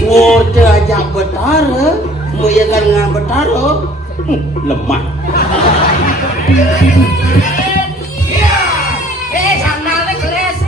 ngode aja betara muyakan ngan betara lemah sandalnya keles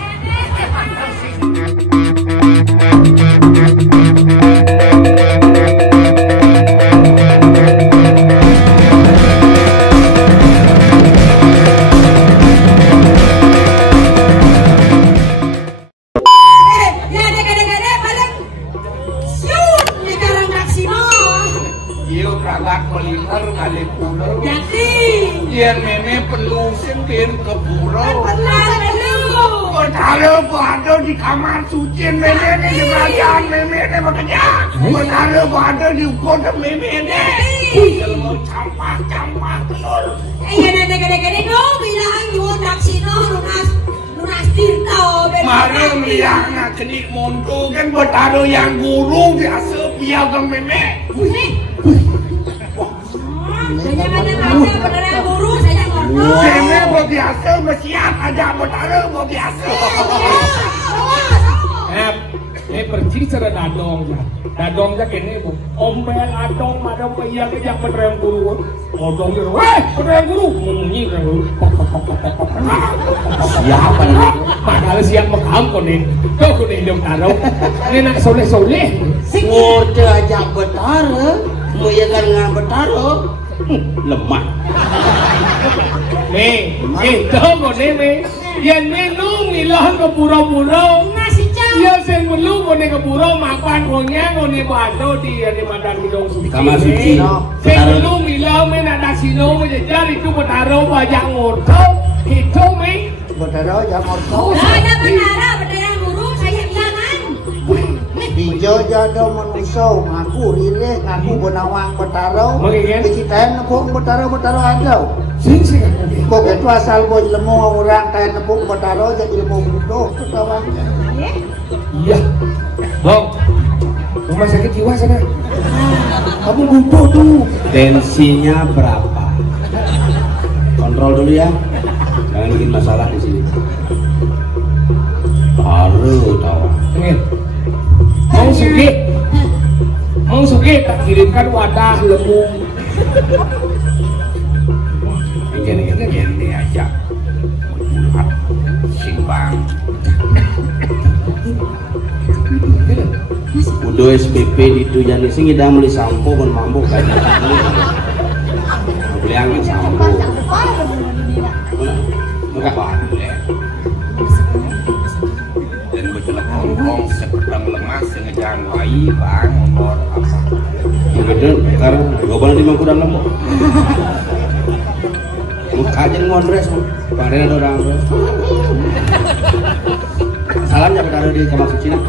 Yan meme penusin tin ke burau. Betara ada di kamar suci meme ni di kerajaan meme ni makanya. Betara ada di kota meme ni. Kalau campak telur. Ya gede-gede no bilang yun taksino lunas tirta. Marah yang nak kena monto kan betara yang guru biasa piagang meme. Jangan beneran guru saya ngomong. Meme biasa bersiap aja betara biasa. Ini pergi cara dadongnya kene bu. Ombel adong madam iya kejak beneran guru. Odong gitu. Beneran guru. Munyi kan. siapa nih Padahal siap mekam konen. Kau konen dong taruh. Ini nak soleh. ngode aja betara muyakan ngan betara lemah Itu konen Yan minum ilahan ke burau-burau. Nasi jam. Iya sen belum konen ke burau makan konya konen batu di madan hidung suci. Kamar suci. Sen belum ilah men ada sino menjejar itu betaro banyak ngorto. Itu me. betara aja ngorto Ada betara guru saya jangan. di jodoh manusia ngaku rileh ngaku benawang betara Mengingat? diceritain nepuk betara ada Sing. kok itu asal boj lemu orang kayak nepuk betara jadi lemu bodoh ketawang Iya. Bang. Rumah sakit jiwa sana. Kamu butuh tuh. tensinya berapa kontrol dulu ya jangan bikin masalah di sini baru tahu Ingin. Mau suki tak kirimkan wadah lembu. Ini aja simbang udah SPP itu jadi sing ida beli sampo kon mampu kan beli angin sampo enggak dan becelak hongkong sedang lemas sengejan wai bang nomor apa betul karena gak boleh dimangkudan lemu muka aja ngondres kemarin ada orang salamnya berada di kamar suci nak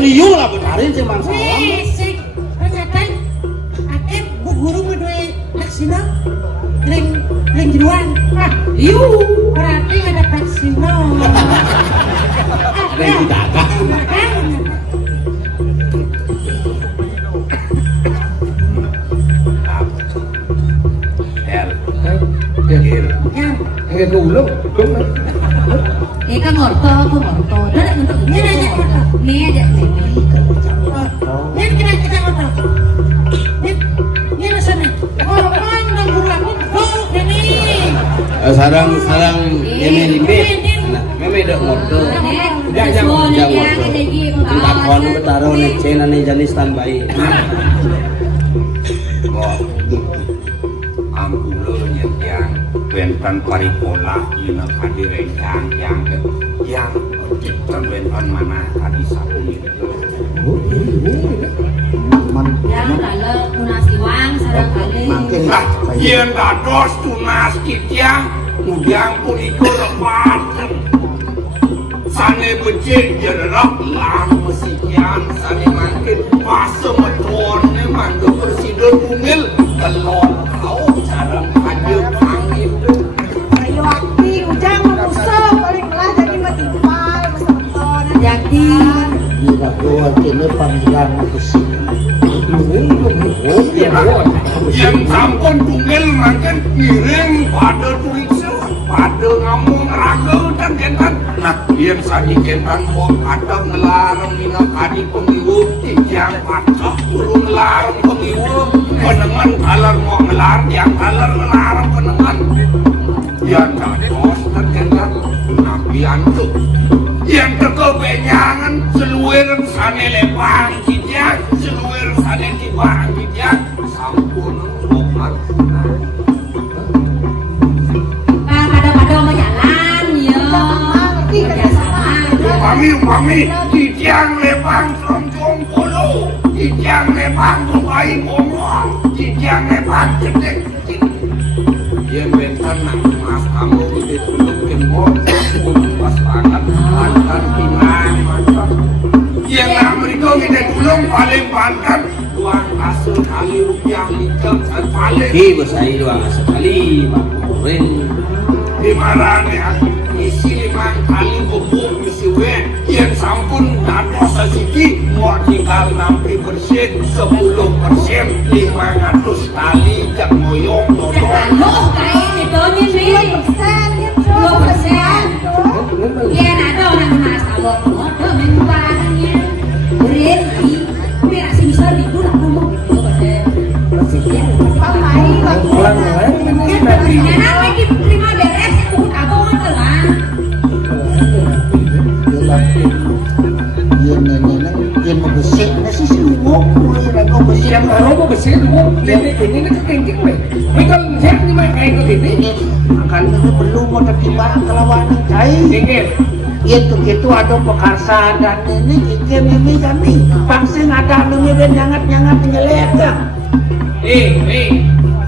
liu lah betarin cuman salam Sik. Ternyata akhir bu guru berdua taksino. Leng jeruan. Berarti ada taksino. ada yang tidak ada Ingin dulu. Kan ngorto. Tidak untuk ini aja ngorto. Ini aja. Ini kita ngorto. Ini rasanya. Oh, kan dong guru aku. Oh, ini. sarang ini limit meme dah ngobrol jangan entah kon betaro nih cina nih jenis standby ampulonya yang bentan parikola ini hadir yang kita bentan mana tadi satu itu Yang lalu tunas iwang sarang kali. yang dados tunas yang yang pun itu lepas sana becik jerak lah mesikian sana makin fase metuannya mangga presiden umil telon kau cara hadir angin ayo akti ujang musuh paling melah jadi matimpal masa beton Jadi tidak keluar kini panggilan aku sih yang sampun tunggal makan miring pada tulis pada ngomong raga dan kentan nak yang sadi kentan kok ada ngelarang minat adi pengiwup yang patah kurung ngelarang pengiwup penengan kalar mau ngelar yang kalar ngelarang penengan yang dados dan kentan nabi antuk yang terkebenyangan seluar sana lepang kijak seluar sana tibang kijak sampun omat Mami, kijang lepang tromcong polo, kijang lepang tupai ngomong, kijang lepang cedek. Dia bentar nak mas kamu gede tulung kembon, pas banget mantan pinang mantan. Yang Amerika gede tulung paling bantan, uang asal kali rupiah lincang dan paling. Di besai doang sekali, Pak Kurin. Di marane isi 5 kali bubuk isi wet yang sampun dados sasiki mau tinggal 60% 10% 500 kali jak moyong dodong loh kayak itu nih 2%. Ya ada orang masalah ada mengubahnya berarti operasi bisa dibuat ngomong itu pada diterima beres ikut abang lah dia nenek dia mau bersih nasi semua mulai mau bersih Yang baru mau bersih dulu, ini ketinggian deh. Ini kalau saya ini main kayak begini, akan itu perlu mau tertimbang kelawan cair tinggi. itu gitu ada pekarsa dan ini mimi kami pangsi ada mimi dan nyangat nyelet kan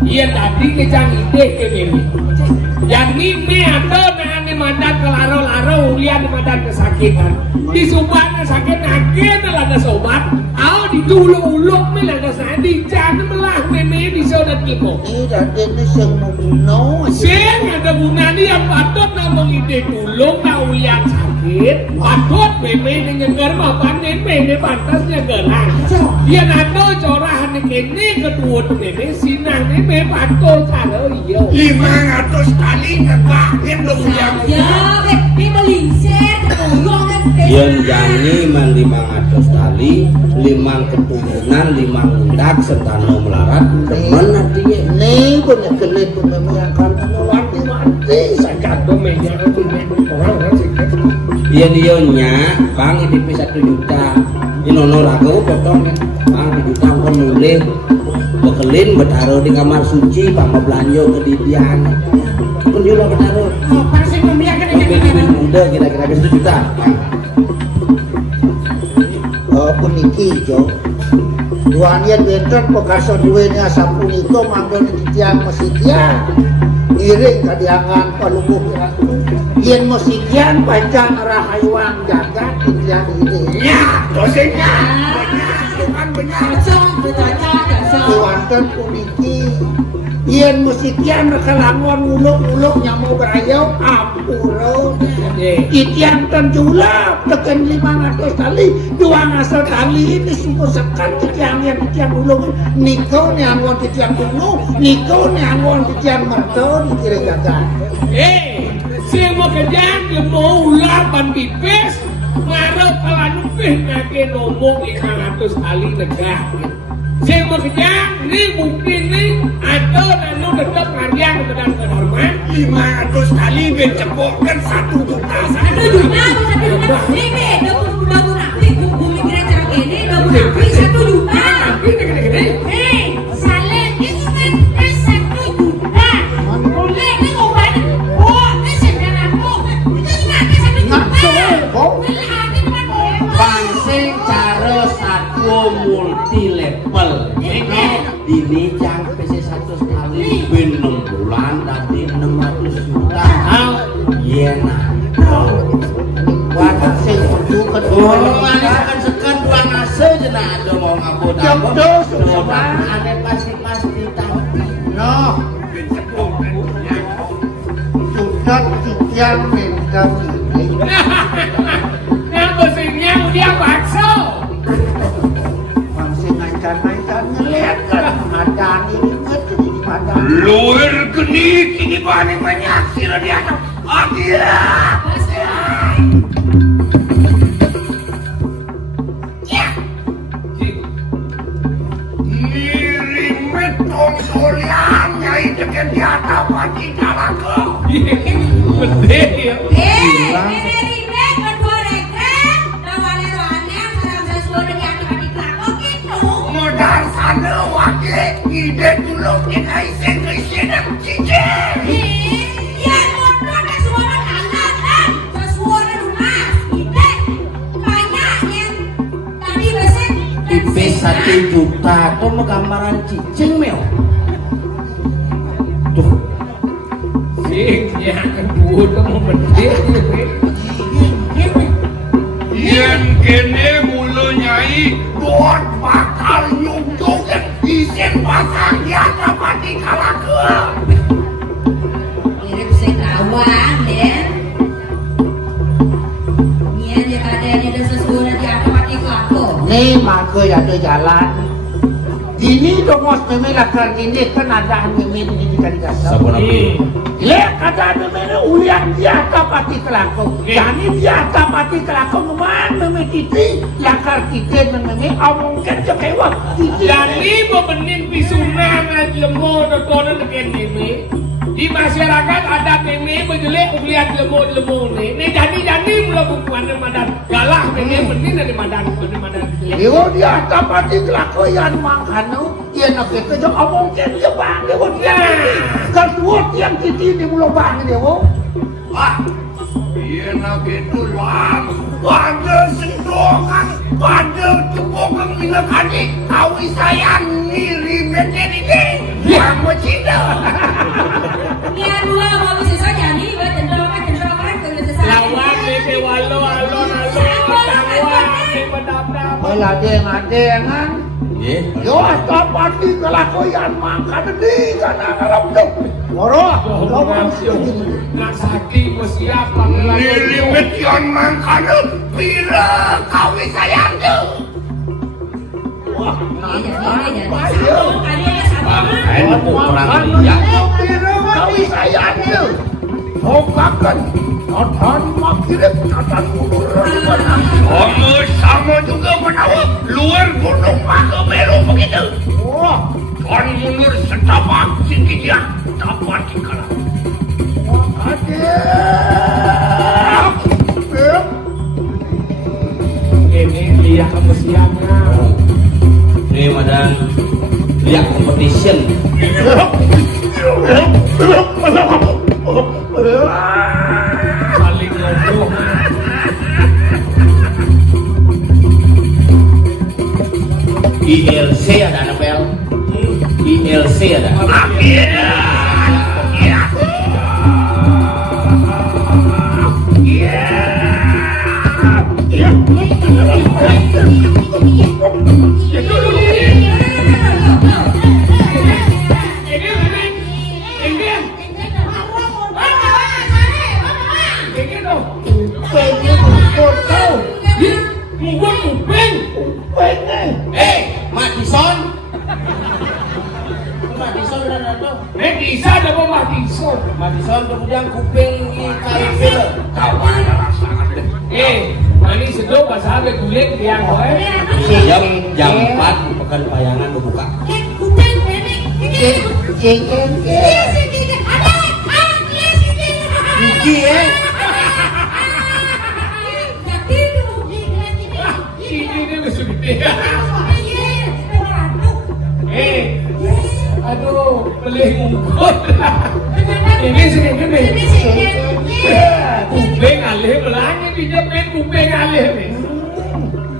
Iya tadi kejang ide ke mimi. Yang ini ada nane mandat ke laro-laro, lihat di mandat kesakitan. Di sobatnya sakit nakit ada sobat. Au di dulu-uluk ni ada sandi jangan melah mimi di sodat kimo. tidak ini semua bunuh Sing ada gunanya yang patut ngomong ide tulung nak ulian sakit. Patut mimi dengan germa panen mimi pantasnya gerang. Dia nado corahan ini kedua tu mimi sinang mimi patut cara iya. 500 kali kekakin dong yang ya ini melingsir ketulung kan Yang jani man 500 kali, 5 keturunan, 5 undak, serta no melarat, demen artinya. ini punya kelit pun memang yang karena mati Sakat tu meja tu orang sikit. Dia nya, bang ini 1 juta. Ini nono ragu potong kan, bang 1 juta kau mulai. Bekelin bertaruh di kamar suci, pama belanja ke didian. Pun juga bertaruh. pasti membiarkan Duit muda kira-kira 1 juta. puniki jo duanian bentar pekarso duenya sapuniko manggon di tiang masjidnya iring kadiangan palungguh yen masjidyan panjang rahayuang jaga di tiang ini ya dosennya benar Iwanten puniki yen masjidyan kelangon uluk-uluk nyamuk berayau ampuro itian tenjulap tekan 500 kali 200 kali ini semua sekan tiang yang tiang ulung niko neangon tiang gunung niko neangon tiang merto di kiri gagal Sing mau kejang dia mau ular pan pipes ngarep kalah nupih ngake ngomong 500 kali negah. Sing mau kejang ni mungkin ni atau nanu tetap ngadiang kebenaran kehormat 500 kali mencepokkan 1 juta 1 juta ini udah rapi bumi kira cara ini udah rapi 1 juta saleh itu kan 1 juta boleh ini ngobatin oh ini sebenarnya itu cuma 1 juta Pangsing cara satu multi level. Ini jangan PC 100 kali ben 6 bulan tadi 600 juta. Iya nah. wadah sing perlu kedua Akan sekan dua ngase jenah ada mau ngabut. Jodoh semua. Ada pasti tapi. no sudah tiang mentang ini yang besingnya dia bakso masih ngancam ngeliat kan madan ini kan jadi madan luar geni kini banyak sirah di atas Nirimet tongsolan nyai deken di atas pati kalaku. Betul ya. Nirimet bergorekan, rawane-rawane sarang sesuatu di atas pati kalaku gitu. Modal sana wakil ide dulu kita isen cici. Ya motor dan suara kanan dan sesuatu rumah. Ide banyak yang tadi besek. IP 1 juta tuh menggambaran cicing meo. Tuh. Sing ya kedua tuh mau betul. Yen kene mulu nyai buat bakal nyungjukin isen pasang di atas pati kalaku. Mirip sekawan den. Nian dia kada ada sesuatu di atas pati kalaku. Nih maka ada jalan. Ini dongos memelakar ini kan ada memen ini di kasar. Sabun api. Lihat ada memen ulian dia pati kelaku. Jadi dia pati kelaku memang memen titi lakar kita memen omongkan cekewa. Jadi bebenin pisunan lemo dotoran dengan meme. Di masyarakat ada meme berjelek ulian lemo nih. Nih jadi melakukan madan galah meme benin dari madan. Yo dia pati kelaku yang mangkanu. Dia nak kerja omongkan je bang dia dia. Kalau yang titi di mulut bang dia. Ah, iya nak itu lang. Pada sendokan, pada cepokan mina kadi. Awi sayang nirimetnya ini. Yang macam Nian dua mau bisa saja nih buat cenderongan Lawan meme walo alon tangwa di pedap-dap. Kalau dengan. Nggih. Yo pati kelaku yang makan di kana Arab tuh. Moro, Nak sakti siap nirimet yang mangkanu bila kawi sayang tu. wah, Enak kurang lihat. Kawi sayang tu. Hokakan, nonton makirim kata mundur. Sama juga menawa luar gunung maka melu begitu. Wah, Kon mundur setapak tinggi dia dapat dikalah. Ini lihat kamu siapnya. Ini madan lihat competition. Saling ngobrol. ILC ada Nobel. ILC ada. Madison. Madison udah datang. Bisa ada apa Madison? Madison kemudian kuping kaifil. Kawan rasakan deh. Ini sedang bahasa apa kulit yang Jam 4 pekan bayangan berbuka. Ini dia masuk gede. Aduh, beli ngukut. Ini segini. Kuping alih belanya dia main kuping alih nih.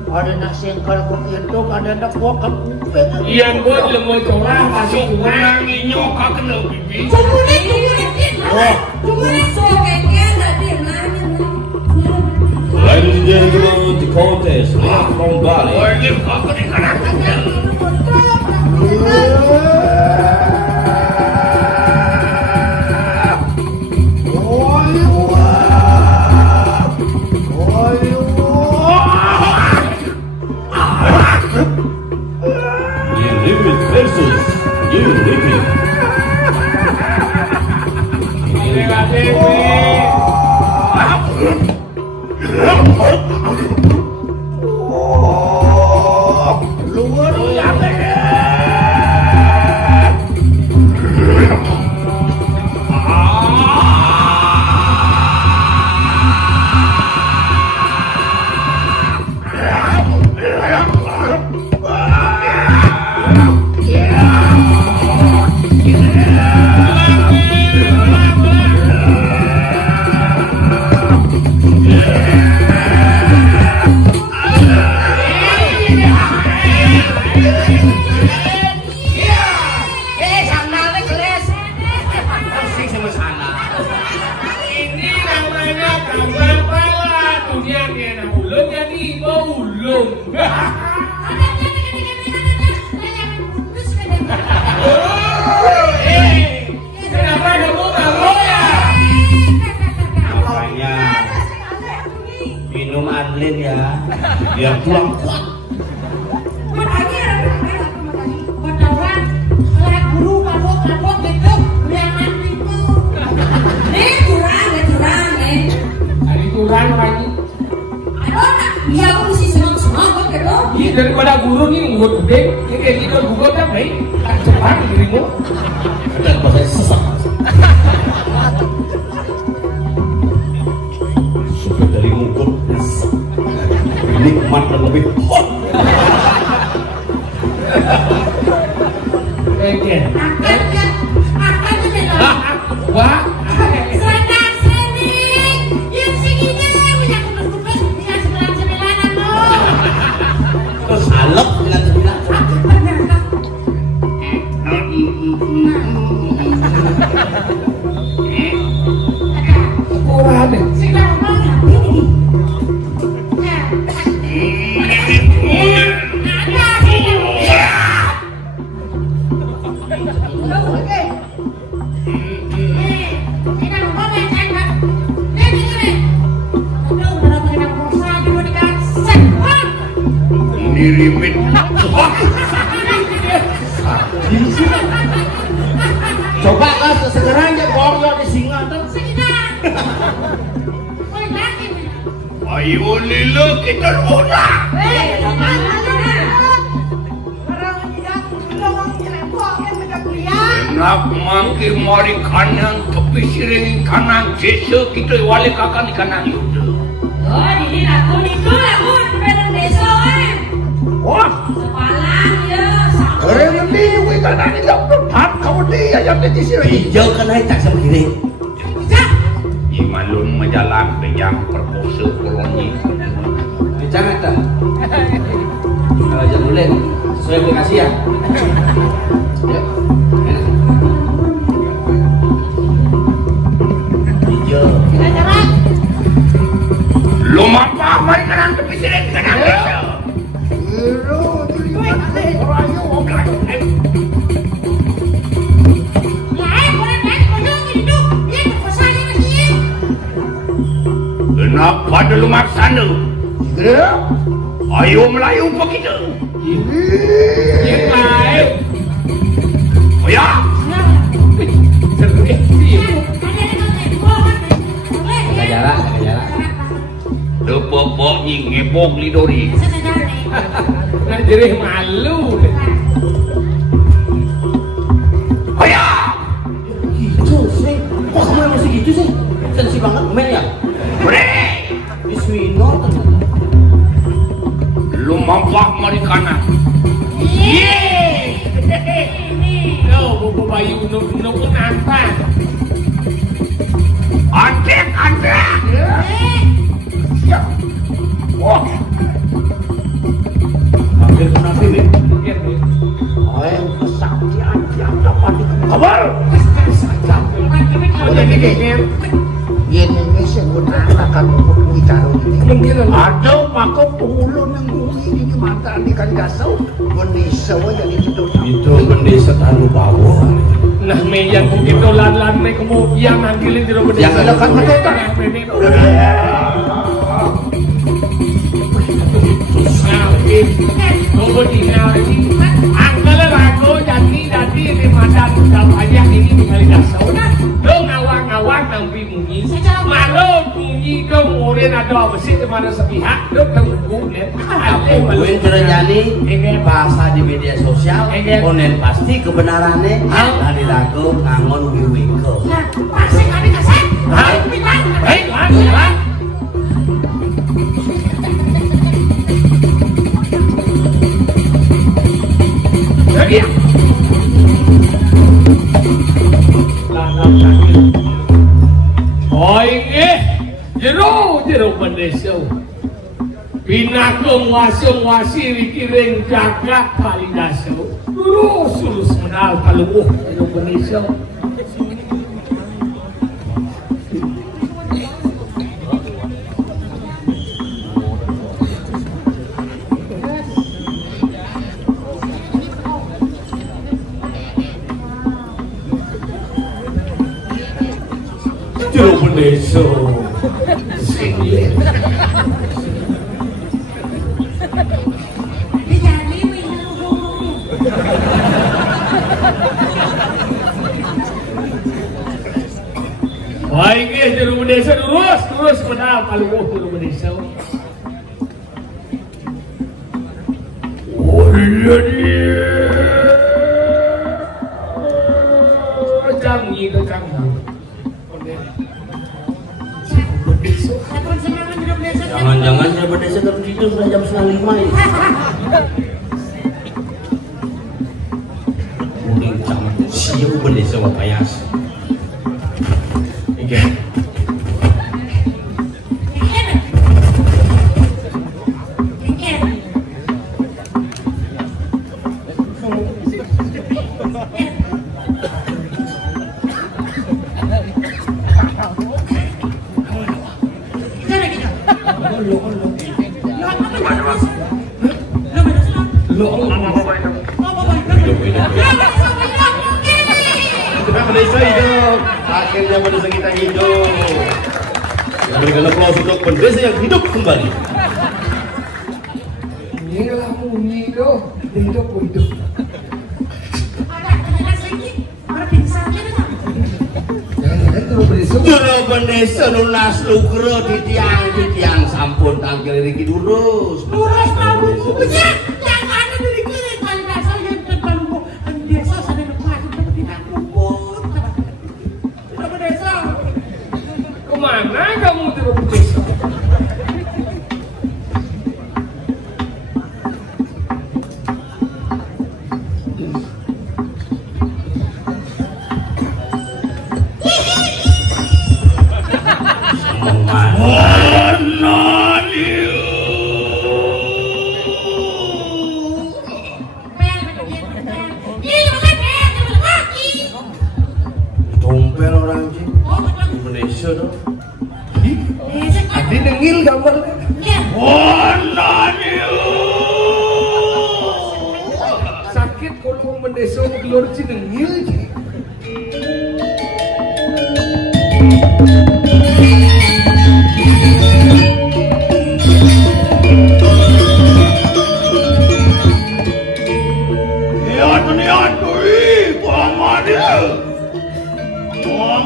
ada nak sengkal begitu, ada nak buat kuping. Yang buat lemah corang masuk Kurang inyo kak kena bibi. Ladies and gentlemen, the contest, live from Bali. Ini kak kena karakternya. You live it versus you live it. Ini ulung. Kenapa kamu tahu ya? Makanya minum Adlin ya, biar tulang kuat. Kurang lagi. Iya aku mesti senang-senang kan gitu. Iya daripada guru nih ngurut gede, ini kayak gitu guru kan baik, tak cepat dirimu. Dan pas sesak. Sudah dari ngurut, nikmat dan lebih hot. Oke. Akan tuh deh. Wah. Terus alok dengan sebilang Kurang deh. Dirimit. coba lah sekarang aja gongyo di singa tuh. Ayo lilo kita udah. Enak mangkir mari kanang tepi siring kanang jesu kita wali kakak di kanang itu. Oh, ini lakon itu lakon pedang desa eh. Wah, Sepalang ya. orang ini wih kanang ini tak kamu dia yang di siring. Hijau kan naik tak sama kiri. Imalun menjalan dengan perkosa koloni. Jangan tak. Kalau jam bulan sesuai aplikasi ya. Hijau. Lu apa mari kanang tepi siring kanang jesu. Kenapa dulu maksana? Ayo Melayu begitu. Yang lain. Oh ya, Jalan. tepok ngebok lidori. Nah, jadi malu deh. Oh ya, Gitu sih. Kok kamu masih gitu sih? Sensi banget men ya. boleh. Bismillah ternyata. Lu mampak mari kanang. Tuh, buku bayi unuk-unuk pun nampak. Antek. Ya. Wah, Hampir kenapa nih? yang kesaktian yang dapat kabar. Ini sebenarnya bicara ini. Ada maka pengulun yang bumi ini mantan di Kangasau, Bendesa jadi itu. Itu bendesa tahu bawa. Nah, meyan begitu lan-lan kemudian nanggilin di rumah Yang ada kan betul. Sakit, tunggu tinggal lagi. Angkala lagu jadi di madan aja ini tinggal di dasar. Dong ngawang nampi munyi. Malu munyi dong urin ada besi kemana sepihak dong tunggu ya. Gue terjadi bahasa di media sosial. Onen pasti kebenarannya dari lagu Kangon Wiwiko. Baiklah. Jadi lanang sakit. Oh ini jero bendesa. Pinakung wasung wasiri kiring jagat palidaso. Terus menal paluh jero bendesa. Beneso. Singlet. Wah, ini juru Beneso terus benar paluh juru Beneso. Oh iya dia. Canggih itu canggih. Jangan-jangan saya berdesa tertidur sudah jam 4:30 ini. Kuning campur siapa berdesa wapayas. Oke. Akhirnya berdesa kita hidup. Kita berikan aplaus untuk berdesa yang hidup kembali. Inilah bunyi itu hidup. Juru Beneso nunas lugro di tiang sampun tangkil riki durus. Lurus Prabu punya yang ada di kiri kali dasar yang terbangun desa sana depan itu tidak kumpul. Juru Beneso. Kemana kamu Juru Beneso? Tompel orang Jin. Beneso dong. Adi dengil gambar. Sakit kalau Beneso keluar dengil.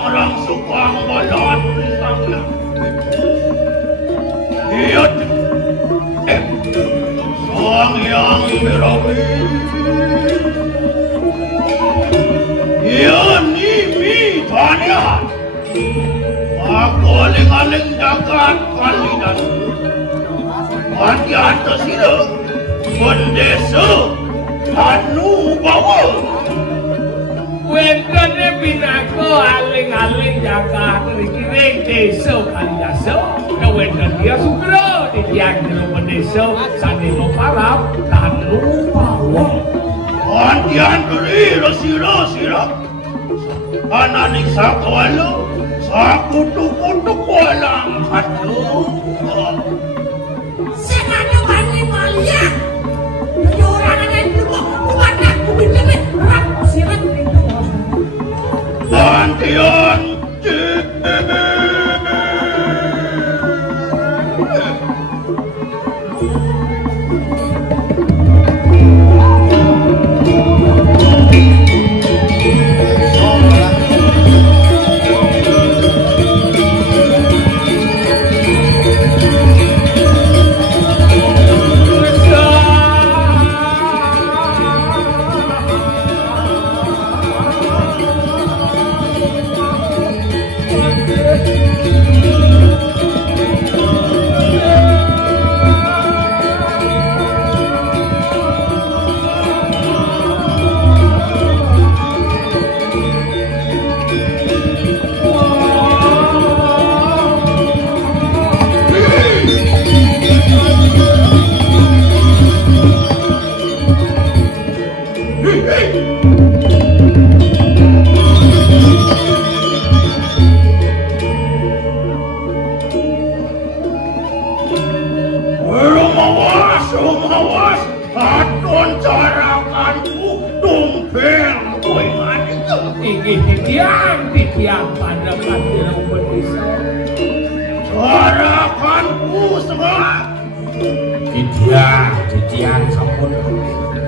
Orang Supang balat pisangnya. Iya, Sang Yang Birawi. Iya, Nimi Tanya. Aku aling-aling jagat kalian. Mati atas sila. Bendesa Anu Bawa. Wentone pinako aling-aling jaga kiri desa Kalidaso. Kawenton dia sugro di tiang Juru Beneso sanilo parap tanu bawang. Antian duri sira ananing sakawalo sakutuk-kutuk walang hatu. Sengaja balik balik. Kejurangan yang dulu buat aku bikin rap sirat. Antian Rumawas, aton carakanku tumpeng kowe ngani. Ini di tiang pada Juru Beneso. Titian sampun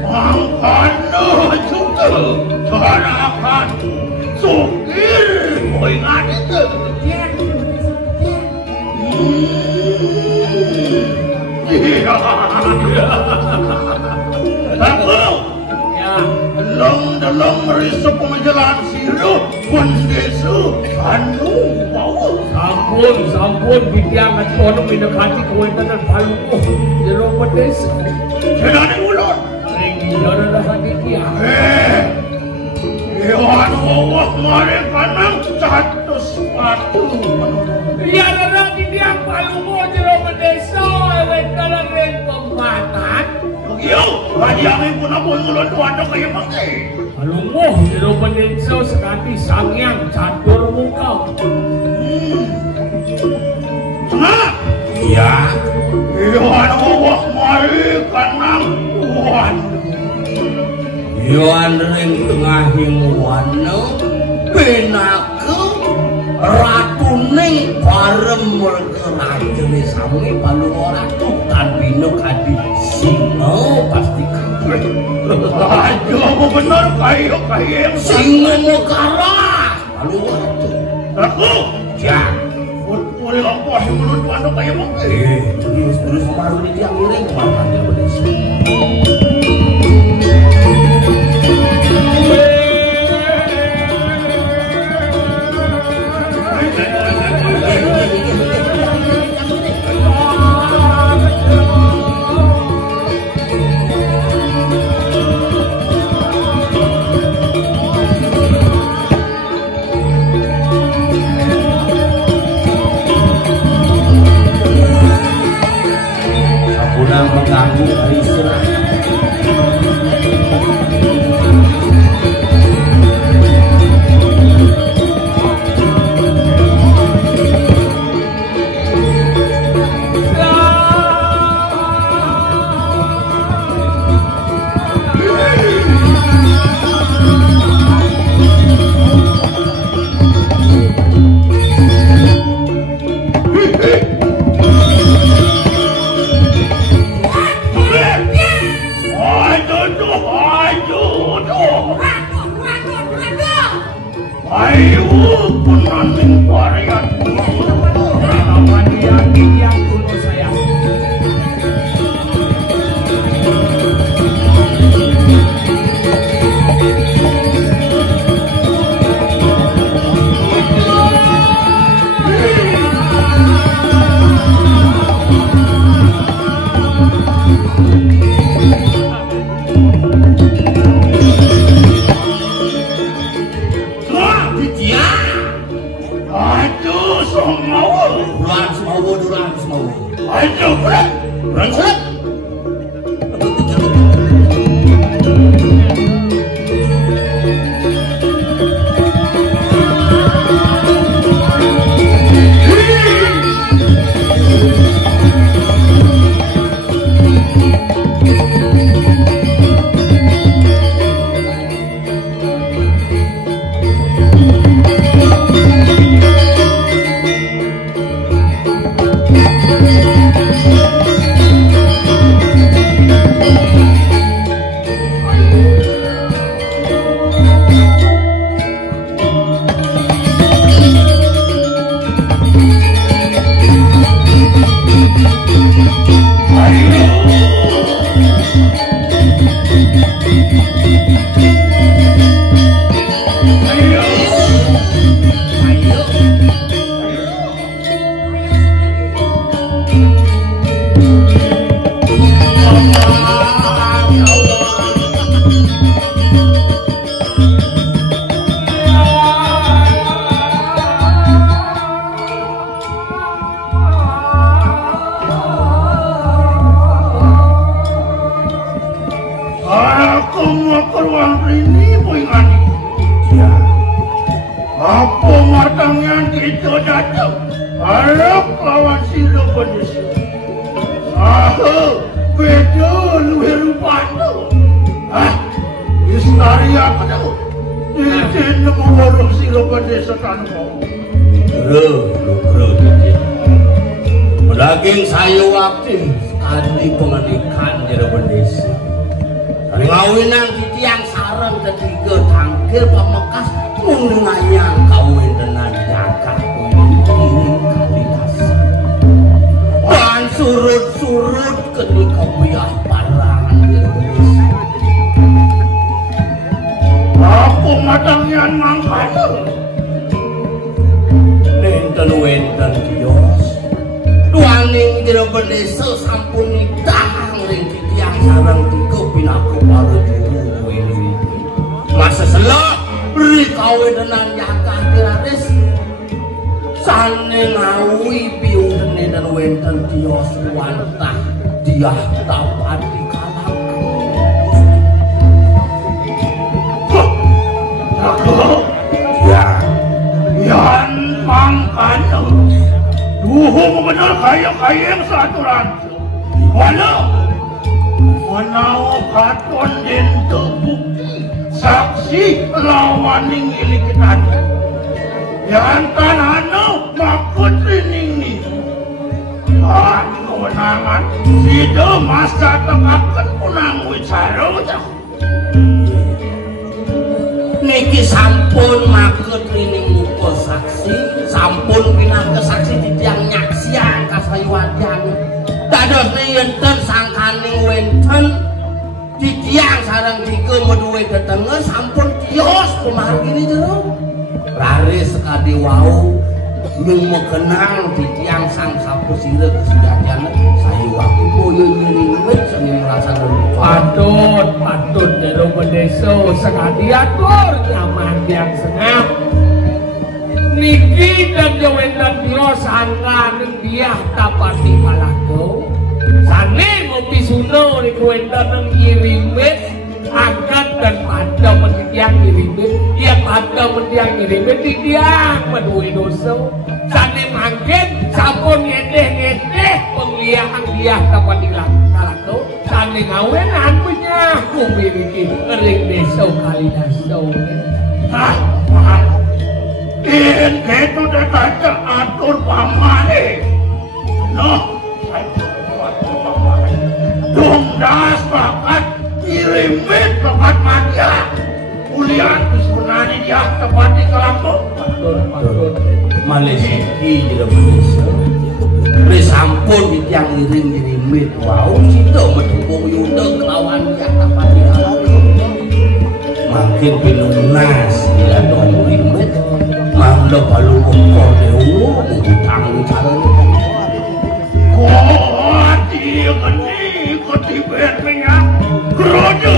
mangkana juga carakan sukir boy ngadi tuh iya aku Ya, dalam merisau pengejalan sirup pendesu anu mau sampun Titian kono pinekati kawentanan Palumo jero pedes. jenane ulun Ing jero hati Titian. Iwan wawah mare kanang satu sepatu Ya ora Titian Palumo jero pedes kawentanan ring pembatan. Yo, rajang pun aku ngulun tuan kaya mangke. Palumo jero pedes sekati sangyang catur muka. Senang iya Iwan wawah mare kanang tuan Yoan ring tengahing wana penaku ratuning barem merga rajane sami Palumo ratu kadino kadi singa pasti kabeh. aduh apa bener kaya yang Singa mekaras Palumo ratu. aku Ya, boleh lompok yang ngulun tuan kaya mangke. terus baru dia miring makanya bedes. Sapunang mengganggu hari istirahat. Ayo, penaning varian Lawan dia Titian kuno sayang. aduh semua Duran semau. aduh berat Rangsat. harap lawan sila penyusul. Beda luar rupanya. Istari apa tu? Dia nak mengurus sila penyusul tanpa. Bro. Daging sayu aktif sekali pengenikan jero desa. Dari ngawinan di tiang sarang ketiga tangkil pemekas mendengarnya kawin dengan jagat iring kalidasa. Dan surut-surut ketika biah parangan jero desa. Aku matangnya mangkanya. Nenten kios. Duaning jero desa sampun nitang ring tiang sarang tiga pinaku baru juru ini. Masa selok beri kawin dengan jakah diraris. Sane ngawi biung dene dan wenten kios wantah dia dapat dikalahkan. Ya, yan mangkanya. Duhung benar kaya-kaya yang seaturan. Walau menawa katon den terbukti saksi lawaning ilikitan. Yan tanano makut rining ni. Kewenangan sida masa tengahkan punang wicara. Niki sampun makut rining muka saksi, sampun pinangke saksi di tiang nyaksian kasayuan. Dados enten sangkaning wenten di tiang sarang tiga meduwe ketenge sampun kios pemargini jero. Rare sekali wau nyung mekenang di tiang sang sapu sire kesejatian sayu waktu boyo nyiring seni merasa patut jero bedeso sekali atur nyaman yang senap. Niki dan jawendan bios angkanen dia tapati malako. Sane ngopi suno di kuendan nang ngirimit angkat dan pada mendiang ngirimit dia pada mendiang ngirimit di dia peduli dosa. Sane mangken sampun ngedeh pengliang dia tapati malako. Sane ngawenan punya kumiliki ring deso kali daso. In ketu dah kaca atur pamane. No, saya buat pamane. Dongdas bakat kirimit bakat maja. Kuliah kesunani dia tepat di kelambu. Malaysia jero Malaysia. Wis sampun di tiang ngiring-ngirimit wau sida metumpung yuda kelawan dia tepat di kelambu. Makin pinunas dia dong rimit. Manda kalau engkau dewa utang bicara kau dia kini ketibet minyak keroja.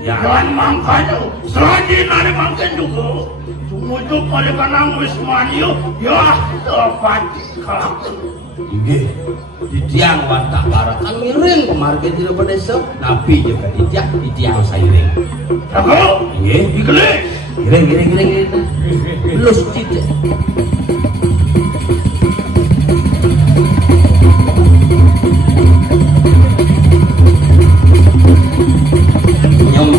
Jangan mangkanya selagi nari mangkin juga tumujuk pada kanang wismanyo ya dapat Nggih, di tiang wantah barakan miring pemargin jero desa, nabi juga di tiang sairing. Jago, Nggih, dikelis. giring. Lus cicit. Nyom.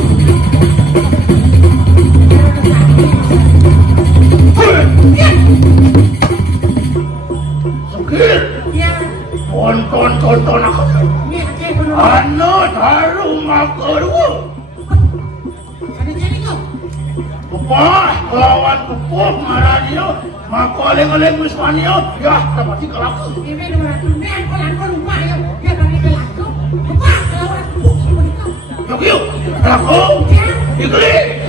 Tonton aku. Ano taruh makeru. Kupah lawan kupah marah dia. Maka oleh-oleh wismanio ya dapat dikelak. Yuk, aku dikeli.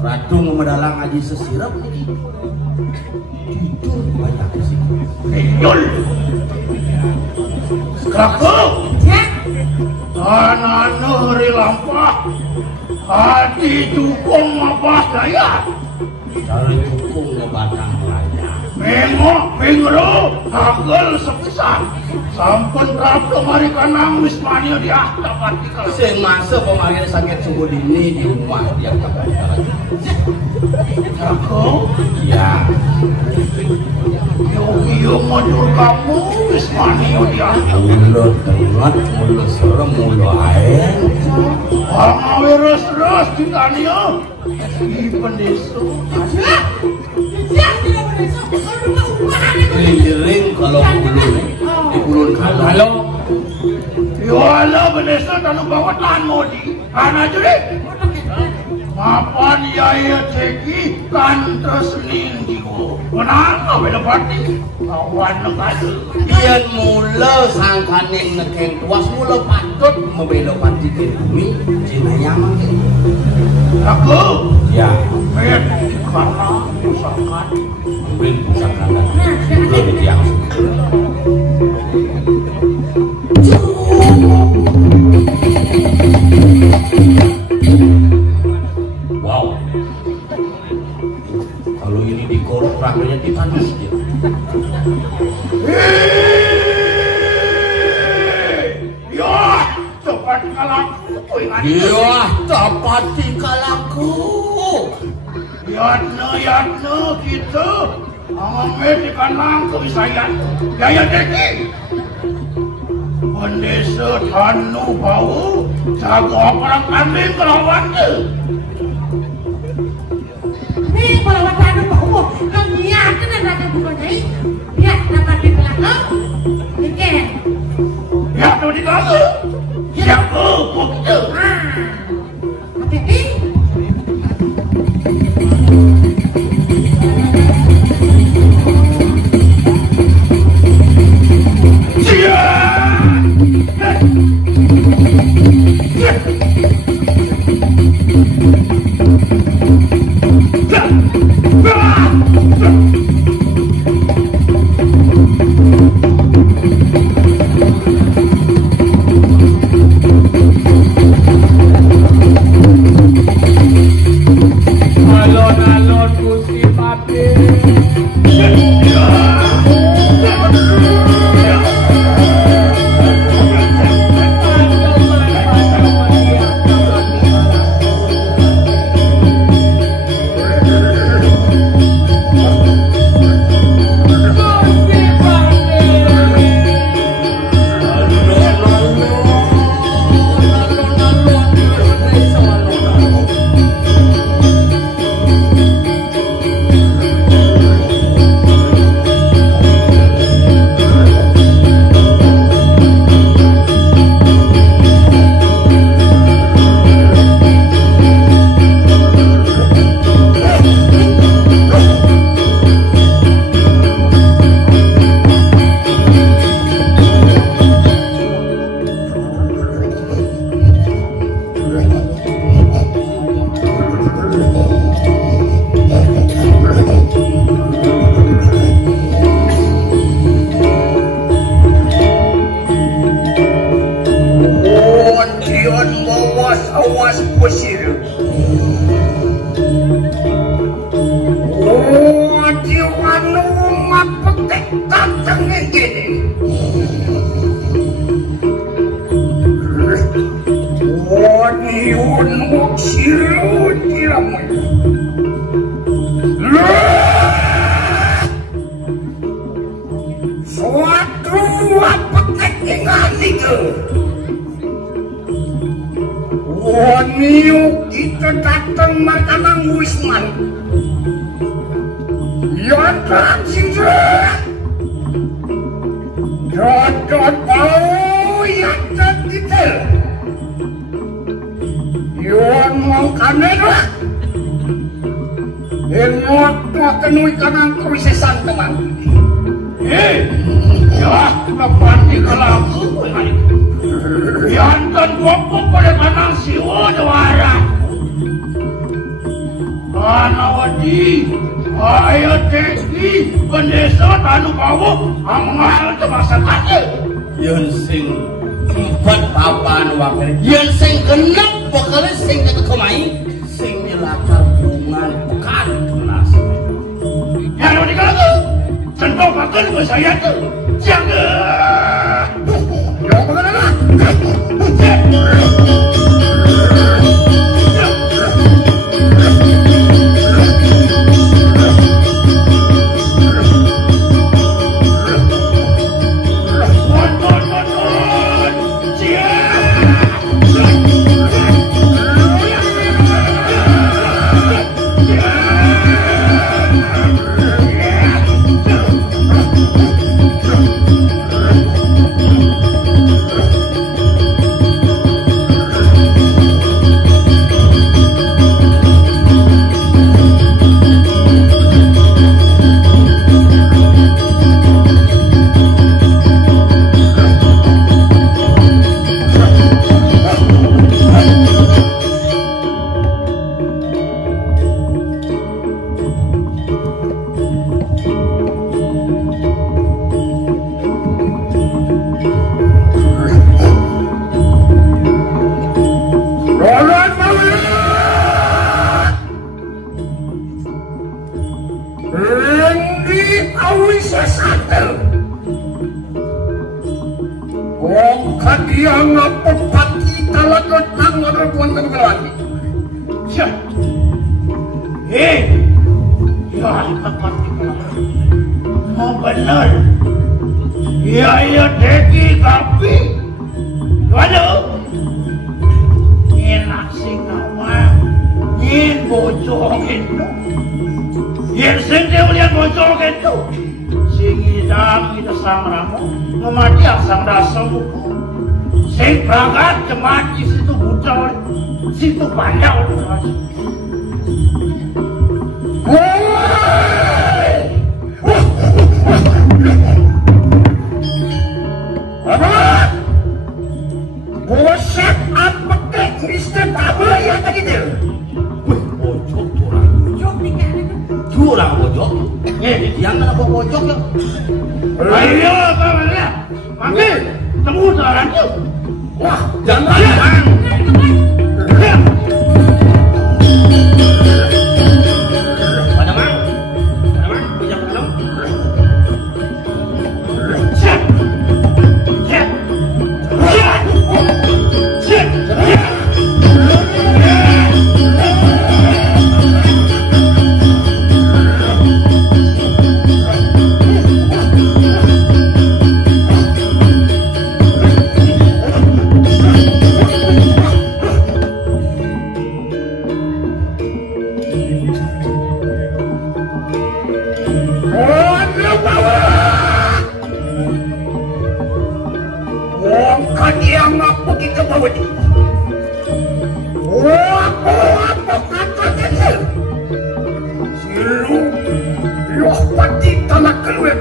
Radung medalang aji sesirap ini. Jujur banyak sih. Yul. Aku. Anak-anak hari lampah. Hati dukung apa daya. cara dukung ke batang raya. Mengok, mengro, hagel sepisan. Sampun Prabu mari kanang wis mania di akhta partikel. Sing masuk pemarin sakit sungguh dini di rumah dia kebetulan. Jago? Ya. Yo mundur kamu wis mania di akhta. Mulut tengat, mulut serem, mulut air. Pangawe res-res di tania. Di pendeso. Jering kalau kulun, di kulun kalau. Yo ala pendeso tanu bawa tahan modi. Kana juri. Mapan yaya ceki kan terus linggiku. Kenapa beda parti? Kawan nekadu. Ian mula sangkaning nekeng tuas mula patut membela parti ke bumi jinayang. Aku? Ya. Karena usahakan. Beri usahakan. Belum ditiang. Wow. Kalau ini dikorok rakyatnya ditandas dia. Ya, cepat kalangku. Ya, cepat kalangku. Yatna kita. Angamnya di kanang kebisayan. Gaya deki. Pendesa tanu bau. Jago orang kambing kelawan ke. Nih kalau tanu bau, kau nyiapkan ada yang bukan nyai. Ya, dapat di belakang. Oke. Ya, tuh di kamu. Ya, begitu. Oke. Alon-alon Gusti Pati. Kita datang makanang Wisman. Yang terakhir Dodot bau yang detail. Yang mau kamera. Yang mau kenui kanang kewisesan teman. Ya, kapan di kelaku. Yang kan wapuk pada kanang siwa dewara. Anawadi, ayo teki, pendesa tanu bawa, amal terasa kata. Yang sing empat papan wakil, yang sing genap bakal sing kata kemai, sing nyelakar bungan pekan kenas. makan sama saya tuh. Jangan.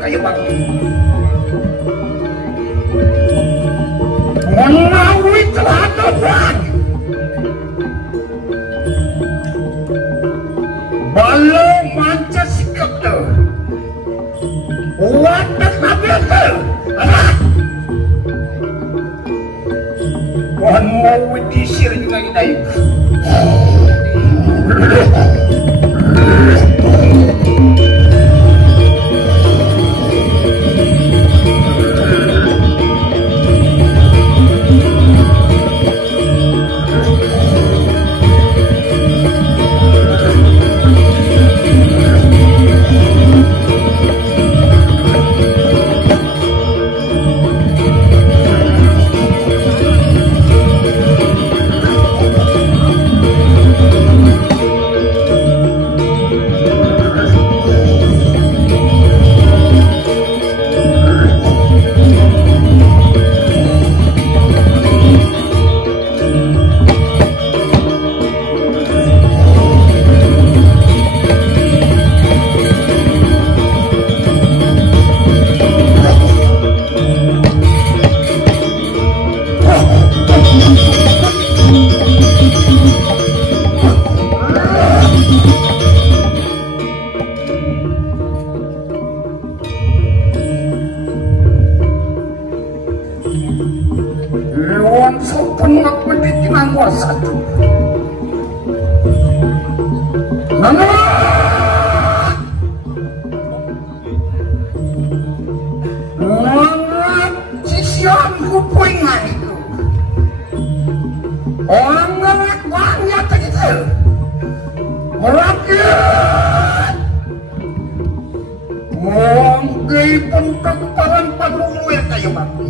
Ya bagaimana? Mongge pun kentaran panungwe kaya mati.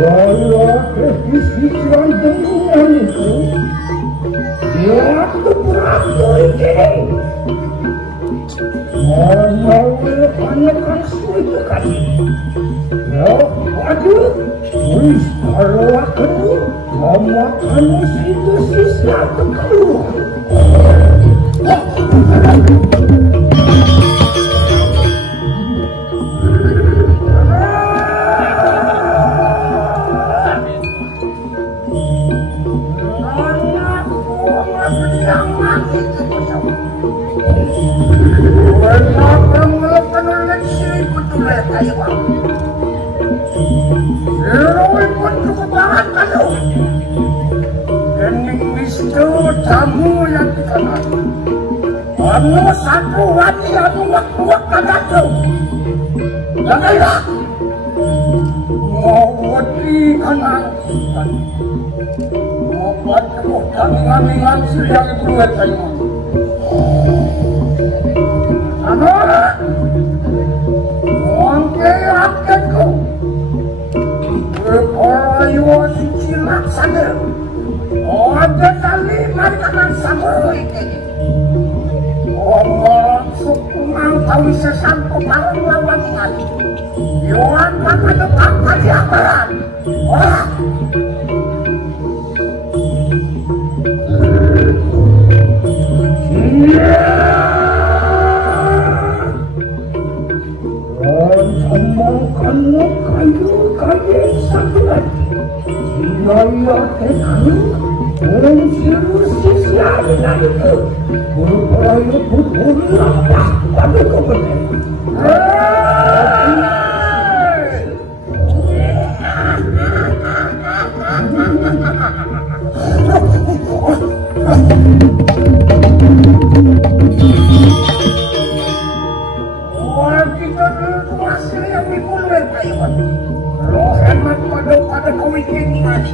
Walau kesisiran dengan itu, waktu berapa ini? Mau lepas itu kan? Ya, waduh, wis kalau aku makan itu sisa keluar. Tamu yang dikenal, anu satu wati anu wak-wak kagak janganlah mau wati kenal mau bantu kami-kami yang keluar saya anu mungkin rakyatku berpayu suci laksana. Ada kali mereka sama ini. Orang sukunang tahu sesampu barang lawan ini. Yuan mana depan kali amaran. Wah. Kayu satu lagi. Wilayah Tengah. Sisi ada itu, berupaya berpulang pada kebenaran. Kita itu hasil yang dibuat Taiwan. Lo hemat pada komiken ini.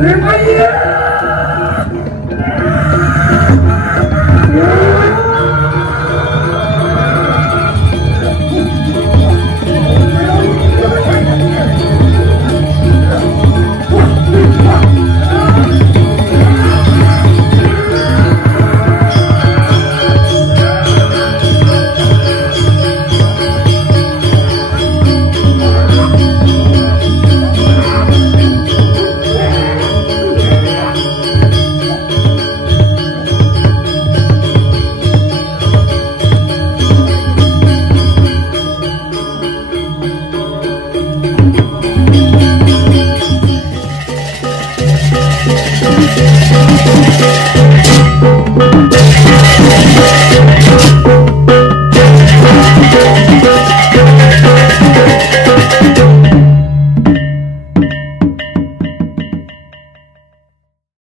Terima kasih.